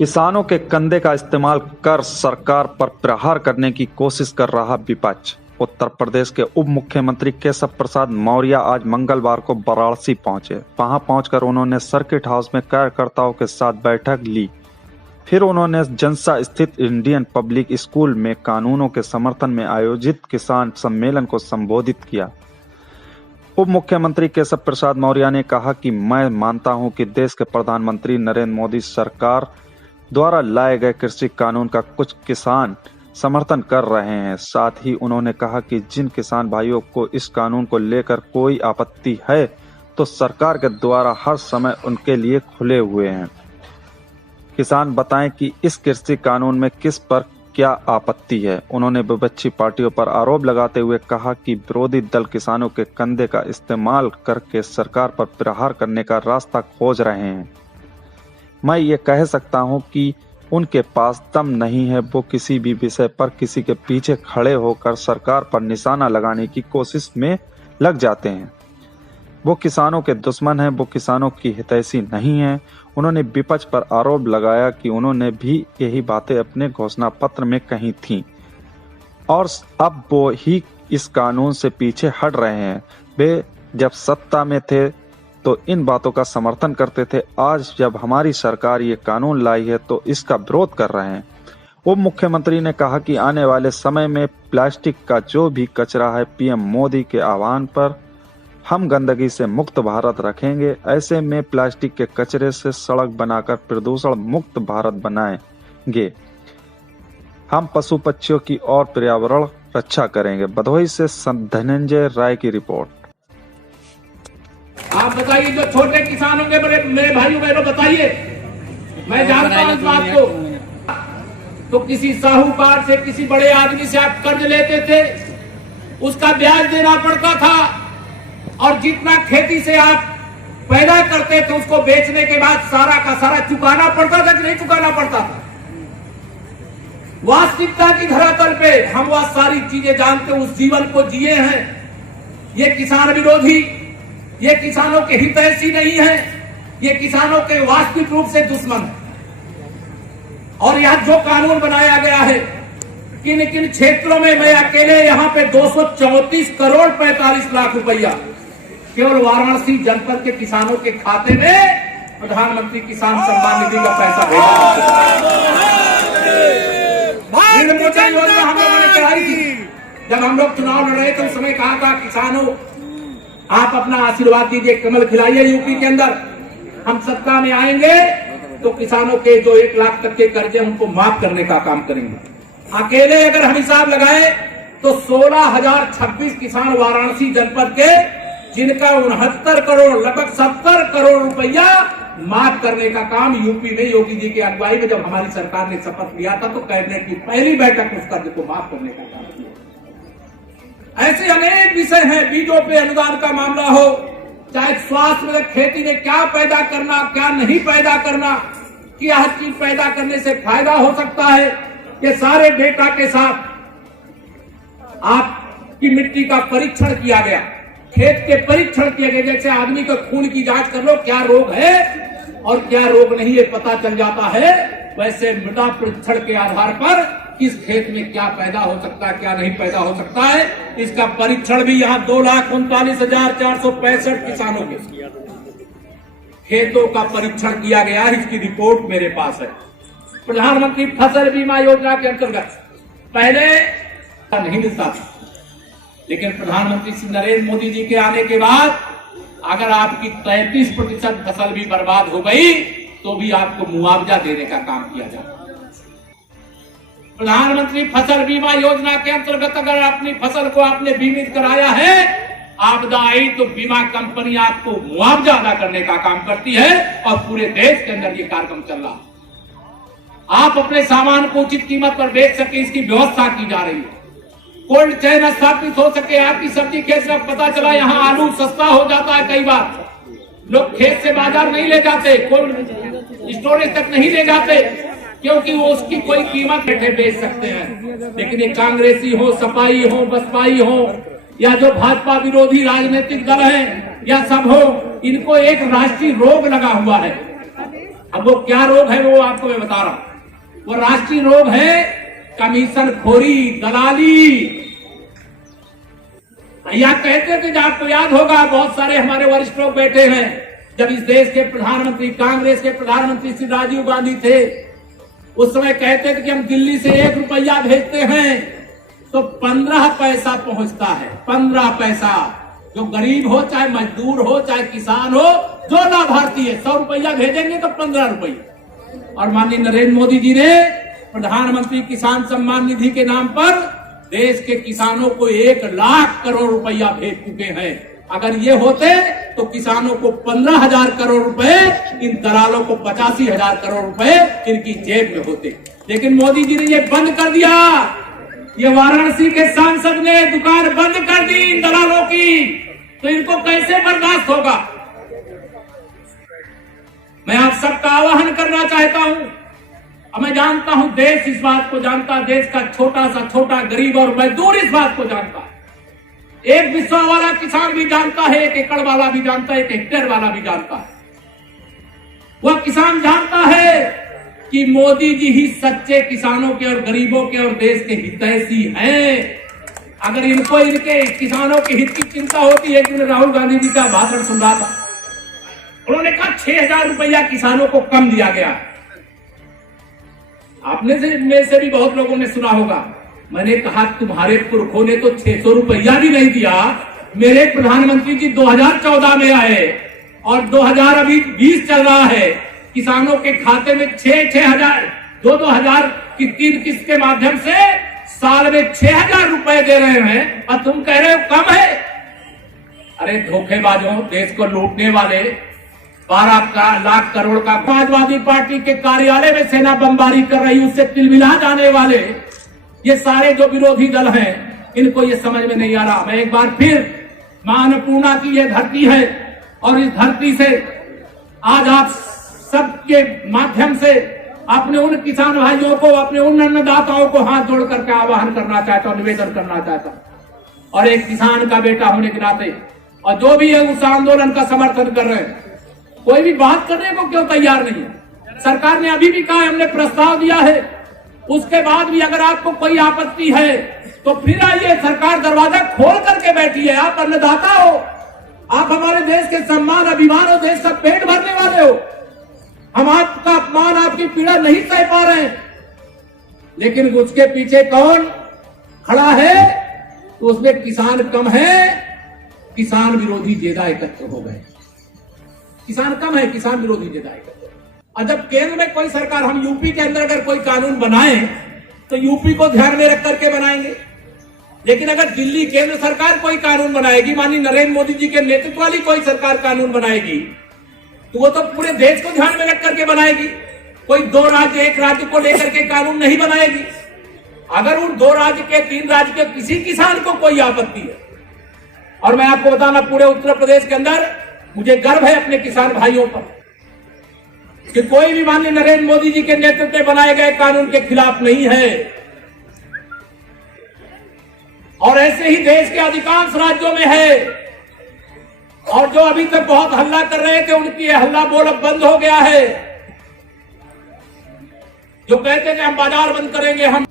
किसानों के कंधे का इस्तेमाल कर सरकार पर प्रहार करने की कोशिश कर रहा विपक्ष। उत्तर प्रदेश के उप मुख्यमंत्री केशव प्रसाद मौर्य आज मंगलवार को वाराणसी पहुंचे। वहां पहुंचकर उन्होंने सर्किट हाउस में कार्यकर्ताओं के साथ बैठक ली। फिर उन्होंने जनसा स्थित इंडियन पब्लिक स्कूल में कानूनों के समर्थन में आयोजित किसान सम्मेलन को संबोधित किया। उप मुख्यमंत्री केशव प्रसाद मौर्य ने कहा कि मैं मानता हूं कि देश के प्रधानमंत्री नरेंद्र मोदी सरकार द्वारा लाए गए कृषि कानून का कुछ किसान समर्थन कर रहे हैं। साथ ही उन्होंने कहा कि जिन किसान भाइयों को इस कानून को लेकर कोई आपत्ति है तो सरकार के द्वारा हर समय उनके लिए खुले हुए हैं। किसान बताएं कि इस कृषि कानून में किस पर क्या आपत्ति है। उन्होंने विपक्षी पार्टियों पर आरोप लगाते हुए कहा कि विरोधी दल किसानों के कंधे का इस्तेमाल करके सरकार पर प्रहार करने का रास्ता खोज रहे हैं। मैं ये कह सकता हूं कि उनके पास दम नहीं है। वो किसी भी विषय पर किसी के पीछे खड़े होकर सरकार पर निशाना लगाने की कोशिश में लग जाते हैं। वो किसानों के दुश्मन हैं, वो किसानों की हितैषी नहीं है। उन्होंने विपक्ष पर आरोप लगाया कि उन्होंने भी यही बातें अपने घोषणा पत्र में कही थीं और अब वो ही इस कानून से पीछे हट रहे हैं। वे जब सत्ता में थे तो इन बातों का समर्थन करते थे। आज जब हमारी सरकार ये कानून लाई है तो इसका विरोध कर रहे हैं। उप मुख्यमंत्री ने कहा कि आने वाले समय में प्लास्टिक का जो भी कचरा है, पीएम मोदी के आह्वान पर हम गंदगी से मुक्त भारत रखेंगे। ऐसे में प्लास्टिक के कचरे से सड़क बनाकर प्रदूषण मुक्त भारत बनाएंगे। हम पशु पक्षियों की और पर्यावरण रक्षा करेंगे। भदोही से धनंजय राय की रिपोर्ट। आप बताइए, जो छोटे किसान होंगे, मेरे भाइयों बहनों बताइए, मैं जानता हूं इस बात को। तो किसी साहूकार से, किसी बड़े आदमी से आप कर्ज लेते थे, उसका ब्याज देना पड़ता था और जितना खेती से आप पैदा करते थे उसको बेचने के बाद सारा का सारा चुकाना पड़ता था कि नहीं चुकाना पड़ता था। वास्तविकता की धरातल पे हम वह सारी चीजें जानते, उस जीवन को जिए हैं। ये किसान विरोधी, ये किसानों के हितैषी नहीं है, ये किसानों के वास्तविक रूप से दुश्मन है। और यह जो कानून बनाया गया है, किन किन क्षेत्रों में, मैं अकेले यहाँ पे 234 करोड़ 45 लाख रुपया केवल वाराणसी जनपद के किसानों के खाते में प्रधानमंत्री किसान सम्मान निधि का पैसा भेजा। योजना हम लोगों ने चलाई थी। जब हम लोग चुनाव लड़ रहे थे उस समय कहा था, किसानों आप अपना आशीर्वाद दीजिए, कमल खिलाइए यूपी के अंदर, हम सत्ता में आएंगे तो किसानों के जो 1 लाख तक के कर्जे उनको माफ करने का काम करेंगे। अकेले अगर हम हिसाब लगाए तो 16,026 किसान वाराणसी जनपद के, जिनका 69 करोड़ लगभग 70 करोड़ रुपया माफ करने का काम यूपी में योगी जी की अगुवाई में जब हमारी सरकार ने शपथ लिया था तो कैबिनेट की पहली बैठक में उस कर्ज को माफ करने का काम किया। ऐसे अनेक विषय हैं, बीजों पे अनुदान का मामला हो, चाहे स्वास्थ्य में खेती में क्या पैदा करना, क्या नहीं पैदा करना, कि हर चीज पैदा करने से फायदा हो सकता है। ये सारे डेटा के साथ आपकी मिट्टी का परीक्षण किया गया, खेत के परीक्षण किए गए। जैसे आदमी को खून की जांच कर लो, क्या रोग है और क्या रोग नहीं है पता चल जाता है, वैसे मृदा परीक्षण के आधार पर किस खेत में क्या पैदा हो सकता है, क्या नहीं पैदा हो सकता है, इसका परीक्षण भी यहाँ 2,39,465 किसानों के खेतों का परीक्षण किया गया है। इसकी रिपोर्ट मेरे पास है। प्रधानमंत्री फसल बीमा योजना के अंतर्गत पहले नहीं मिलता था, लेकिन प्रधानमंत्री श्री नरेंद्र मोदी जी के आने के बाद अगर आपकी 33% फसल भी बर्बाद हो गई तो भी आपको मुआवजा देने का काम किया जाता है। प्रधानमंत्री फसल बीमा योजना के अंतर्गत अगर अपनी फसल को आपने बीमित कराया है, आपदा आई तो बीमा कंपनी आपको मुआवजा अदा करने का काम करती है और पूरे देश के अंदर ये कार्यक्रम चल रहा है। आप अपने सामान को उचित कीमत पर बेच सके, इसकी व्यवस्था की जा रही है। कोल्ड चेन स्थापित हो सके। आपकी सब्जी खेत में पता चला यहाँ आलू सस्ता हो जाता है, कई बार लोग खेत से बाजार नहीं ले जाते, कोल्ड स्टोरेज तक नहीं ले जाते, क्योंकि वो उसकी कोई कीमत बैठे बेच सकते हैं। लेकिन ये कांग्रेसी हो, सपाई हो, बसपाई हो, या जो भाजपा विरोधी राजनीतिक दल हैं या सब हो, इनको एक राष्ट्रीय रोग लगा हुआ है अब वो क्या रोग है वो आपको मैं बता रहा हूं। वो राष्ट्रीय रोग है कमीशन खोरी, दलाली। या कहते थे, जब आपको याद होगा, बहुत सारे हमारे वरिष्ठ लोग बैठे हैं, जब इस देश के प्रधानमंत्री, कांग्रेस के प्रधानमंत्री श्री राजीव गांधी थे, उस समय कहते थे कि हम दिल्ली से 1 रुपया भेजते हैं तो 15 पैसा पहुंचता है। 15 पैसा। जो गरीब हो, चाहे मजदूर हो, चाहे किसान हो, जो लाभार्थी है, 100 रुपया भेजेंगे तो 15 रुपये। और माननीय नरेंद्र मोदी जी ने प्रधानमंत्री किसान सम्मान निधि के नाम पर देश के किसानों को 1 लाख करोड़ रुपया भेज चुके हैं। अगर ये होते तो किसानों को 15,000 करोड़ रुपए, इन दलालों को 85,000 करोड़ रुपए इनकी जेब में होते। लेकिन मोदी जी ने ये बंद कर दिया। ये वाराणसी के सांसद ने दुकान बंद कर दी इन दलालों की, तो इनको कैसे बर्दाश्त होगा। मैं आप सबका आह्वान करना चाहता हूं। अब मैं जानता हूं, देश इस बात को जानता, देश का छोटा सा छोटा गरीब और मजदूर इस बात को जानता। एक बिस्वा वाला किसान भी जानता है, 1 एकड़ वाला भी जानता है, 1 हेक्टेयर वाला भी जानता है। वह किसान जानता है कि मोदी जी ही सच्चे किसानों के और गरीबों के और देश के हितैषी हैं। अगर इनको इनके किसानों के हित की चिंता होती है। कि राहुल गांधी जी का भाषण सुन रहा था, उन्होंने कहा 6,000 रुपया किसानों को कम दिया गया। आपने में से भी बहुत लोगों ने सुना होगा। मैंने कहा, तुम्हारे पुरखों ने तो 600 रुपया भी नहीं दिया। मेरे प्रधानमंत्री जी 2014 में आए और 2020 चल रहा है। किसानों के खाते में 6,000 2,000 की 3 किस्त के माध्यम से साल में 6,000 रुपए दे रहे हैं, और तुम कह रहे हो कम है। अरे धोखेबाजों, देश को लूटने वाले, 12 लाख करोड़ का समाजवादी पार्टी के कार्यालय में सेना बमबारी कर रही, उससे तिलमिला जाने वाले ये सारे जो विरोधी दल हैं, इनको ये समझ में नहीं आ रहा। मैं एक बार फिर, मां अन्नपूर्णा की ये धरती है और इस धरती से आज आप सबके माध्यम से अपने उन किसान भाइयों को, अपने उन अन्नदाताओं को हाथ जोड़ करके आह्वान करना चाहता हूं, निवेदन करना चाहता हूं। और एक किसान का बेटा होने के नाते, और जो भी है उस आंदोलन का समर्थन कर रहे हैं, कोई भी बात करने को क्यों तैयार नहीं है। सरकार ने अभी भी कहा, हमने प्रस्ताव दिया है, उसके बाद भी अगर आपको कोई आपत्ति है तो फिर आइए, सरकार दरवाजा खोल करके बैठी है। आप अन्नदाता हो, आप हमारे देश के सम्मान, अभिमान हो, देश का पेट भरने वाले हो। हम आपका अपमान, आपकी पीड़ा नहीं सह पा रहे हैं, लेकिन उसके पीछे कौन खड़ा है? तो उसमें किसान कम है, किसान विरोधी ज्यादा एकत्र हो गए। किसान कम है, किसान विरोधी ज्यादा एकत्र। और जब केंद्र में कोई सरकार, हम यूपी के अंदर अगर कोई कानून बनाए तो यूपी को ध्यान में रख करके बनाएंगे। लेकिन अगर दिल्ली केंद्र सरकार कोई कानून बनाएगी, माननीय नरेंद्र मोदी जी के नेतृत्व वाली कोई सरकार कानून बनाएगी, तो वो तो पूरे देश को ध्यान में रख करके बनाएगी। कोई 2 राज्य 1 राज्य को लेकर के कानून नहीं बनाएगी। अगर उन 2 राज्य के, 3 राज्य के किसी किसान को कोई आपत्ति है, और मैं आपको बताना, पूरे उत्तर प्रदेश के अंदर मुझे गर्व है अपने किसान भाइयों पर कि कोई भी माननीय नरेंद्र मोदी जी के नेतृत्व में बनाए गए कानून के खिलाफ नहीं है। और ऐसे ही देश के अधिकांश राज्यों में है। और जो अभी तक बहुत हल्ला कर रहे थे, उनकी ये हल्ला बोल अब बंद हो गया है। जो कहते थे हम बाजार बंद करेंगे, हम